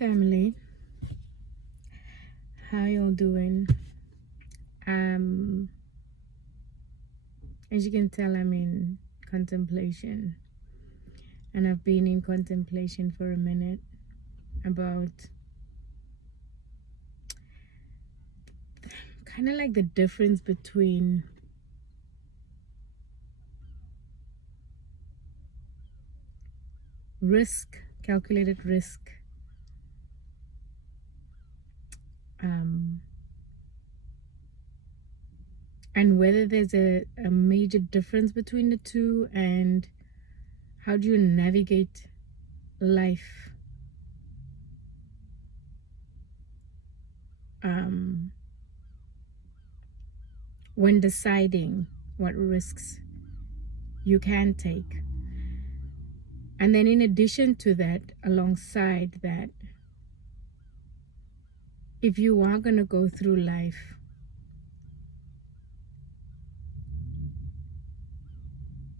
family. How y'all doing? Um, as you can tell, I'm in contemplation, and I've been in contemplation for a minute about kind of like the difference between calculated risk, um, and whether there's a major difference between the two, and how do you navigate life when deciding what risks you can take. And then in addition to that, alongside that, if you are going to go through life,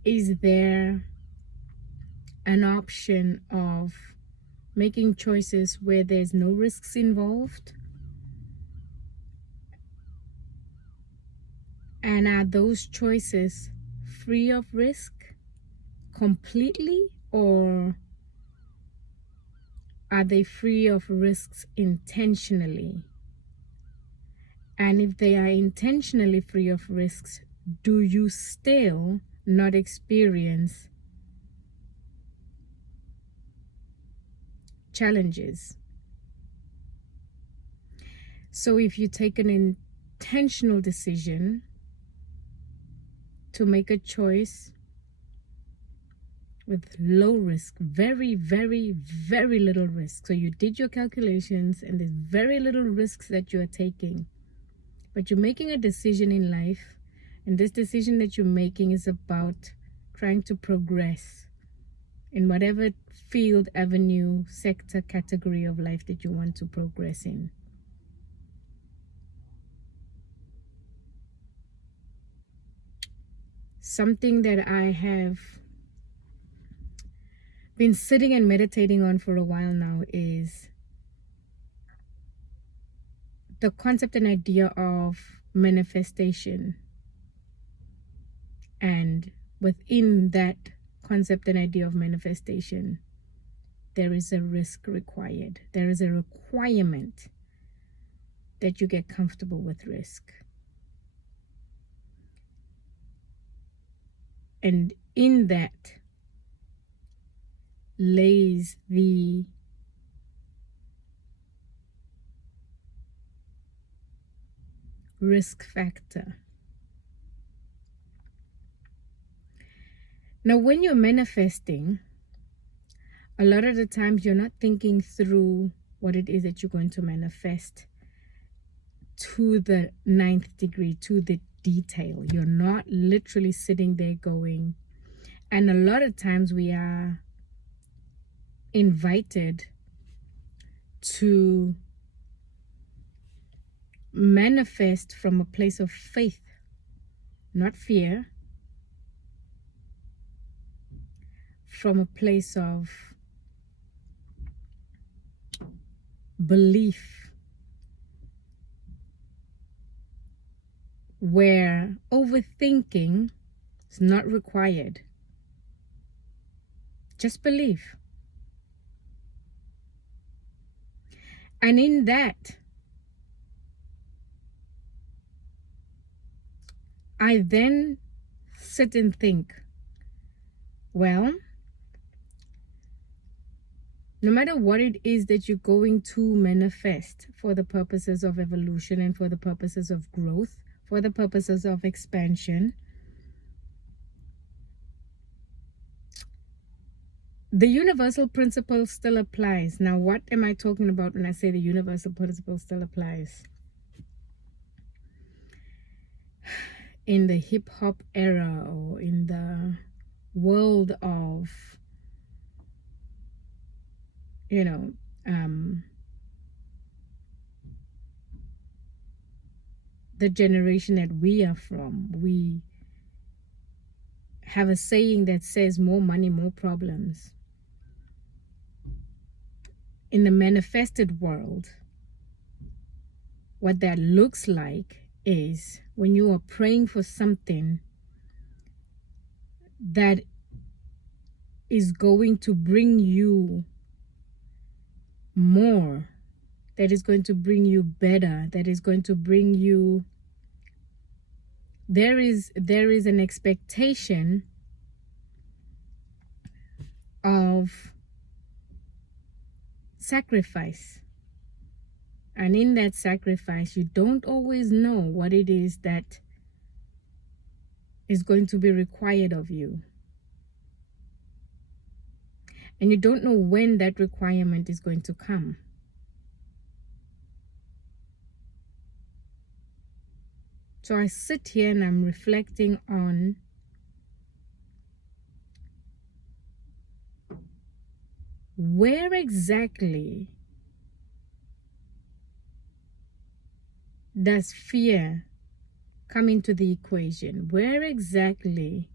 is there an option of making choices where there's no risks involved? And are those choices free of risk completely, or are they free of risks intentionally? And if they are intentionally free of risks, do you still not experience challenges? So if you take an intentional decision to make a choice with low risk, very, very, very little risk. So you did your calculations and there's very little risks that you are taking. But you're making a decision in life, and this decision that you're making is about trying to progress in whatever field, avenue, sector, category of life that you want to progress in. Something that I have been sitting and meditating on for a while now is the concept and idea of manifestation. And within that concept and idea of manifestation, there is a risk required. There is a requirement that you get comfortable with risk. And in that lays the risk factor. Now, when you're manifesting, a lot of the times you're not thinking through what it is that you're going to manifest to the 9th degree, to the detail. You're not literally sitting there going, and a lot of times we are invited to manifest from a place of faith, not fear, from a place of belief, where overthinking is not required. Just believe. And in that, I then sit and think, well, no matter what it is that you're going to manifest for the purposes of evolution and for the purposes of growth, for the purposes of expansion, the universal principle still applies. Now, what am I talking about when I say the universal principle still applies? In the hip-hop era, or in the world of, the generation that we are from, we have a saying that says more money, more problems. in the manifested world, what that looks like is when you are praying for something that is going to bring you more, that is going to bring you better, that is going to bring you, there is an expectation of sacrifice. And in that sacrifice, you don't always know what it is that is going to be required of you. And you don't know when that requirement is going to come. So I sit here and I'm reflecting on where exactly does fear come into the equation? Where exactly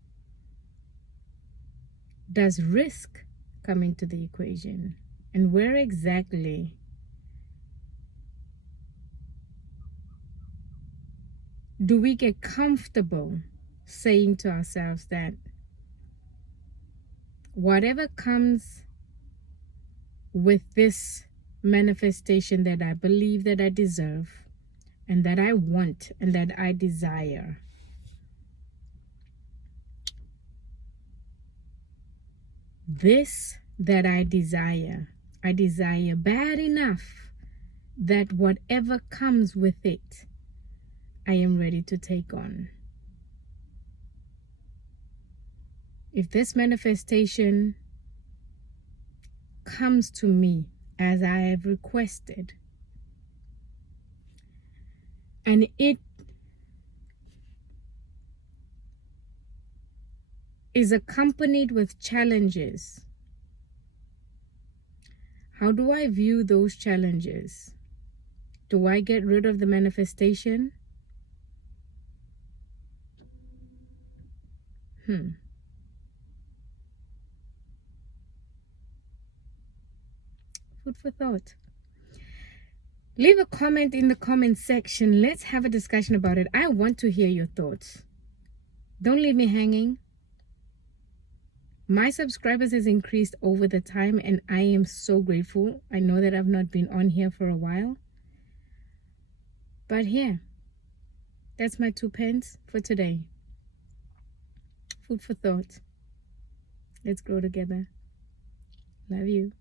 does risk come into the equation? And where exactly do we get comfortable saying to ourselves that whatever comes with this manifestation that I believe that I deserve and that I want and that I desire, this that I desire bad enough that whatever comes with it, I am ready to take on. If this manifestation comes to me as I have requested, and it is accompanied with challenges, how do I view those challenges? Do I get rid of the manifestation? Food for thought. Leave a comment in the comment section. Let's have a discussion about it. I want to hear your thoughts. Don't leave me hanging. My subscribers has increased over the time and I am so grateful. I know that I've not been on here for a while. But here, that's my 2 pence for today. Food for thought. Let's grow together. Love you.